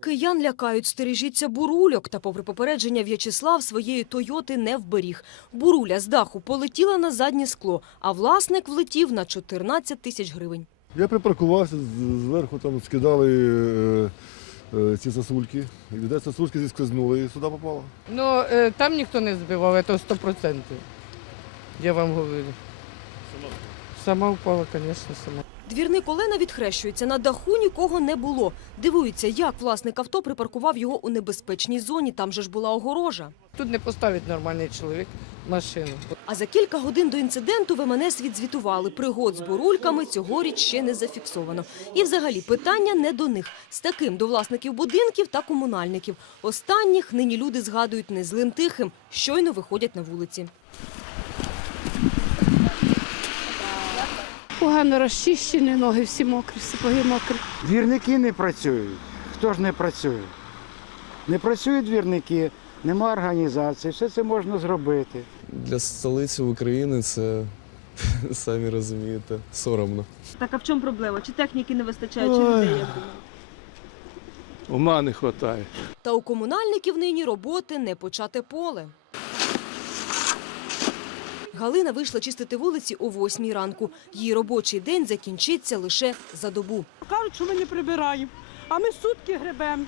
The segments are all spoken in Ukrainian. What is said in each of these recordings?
Киян лякають, стережіться бурульок. Та попри попередження В'ячеслав своєї Тойоти не вберіг. Буруля з даху полетіла на заднє скло, а власник влетів на 14 тисяч гривень. Я припаркувався, зверху там скидали е, е, ці сосульки. І де сосульки зіскользнули і сюди попало. Ну, е, там ніхто не збивав, це 100%. Я вам говорю. Сама впала, звісно, сама. Двірник Олена відхрещується. На даху нікого не було. Дивується, як власник авто припаркував його у небезпечній зоні. Там же ж була огорожа. Тут не поставить нормальний чоловік машину. А за кілька годин до інциденту в МНС відзвітували. Пригод з бурульками цьогоріч ще не зафіксовано. І взагалі питання не до них. З таким до власників будинків та комунальників. Останніх нині люди згадують не злим тихим, щойно виходять на вулиці. Погано розчищені, ноги всі мокрі, сапоги мокрі. Двірники не працюють. Хто ж не працює? Не працюють двірники, нема організації, все це можна зробити. Для столиці України це самі розумієте, соромно. Так а в чому проблема? Чи техніки не вистачає, чи людей, як Ума не вистачає. Та у комунальників нині роботи не почате поле. Галина вийшла чистити вулиці о восьмій ранку. Її робочий день закінчиться лише за добу. Кажуть, що ми не прибираємо, а ми сутки гребемо.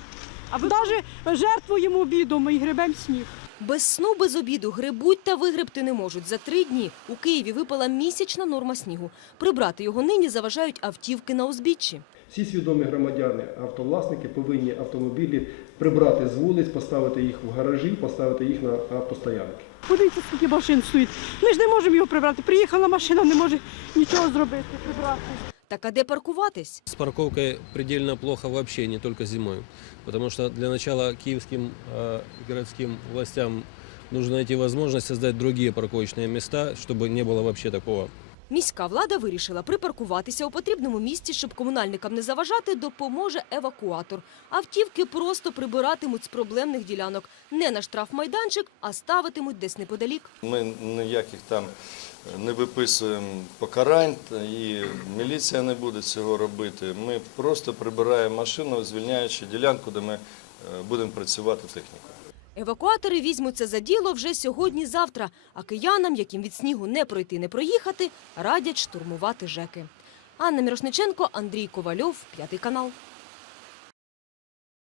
А навіть жертвуємо обідом і гребемо сніг. Без сну, без обіду грибуть та вигребти не можуть. За три дні у Києві випала місячна норма снігу. Прибрати його нині заважають автівки на узбіччі. Всі свідомі громадяни, автовласники повинні автомобілі прибрати з вулиць, поставити їх в гаражі, поставити їх на автостоянки. Подивіться, скільки машин стоїть. Ми ж не можемо його прибрати. Приїхала машина, не може нічого зробити, прибрати. Так а де паркуватись? С парковкой предельно плохо вообще, не только зимой. Потому что для начала киевским э, городским властям нужно найти возможность создать другие парковочные места, чтобы не было вообще такого Міська влада вирішила припаркуватися у потрібному місці, щоб комунальникам не заважати, допоможе евакуатор. Автівки просто прибиратимуть з проблемних ділянок. Не на штрафмайданчик, а ставитимуть десь неподалік. Ми ніяких там не виписуємо покарань, і міліція не буде цього робити. Ми просто прибираємо машину, звільняючи ділянку, де ми е, будемо працювати технікою. Евакуатори візьмуться за діло вже сьогодні-завтра, а киянам, яким від снігу не пройти, не проїхати, радять штурмувати ЖЕКи. Анна Мірошниченко, Андрій Ковальов, П'ятий канал.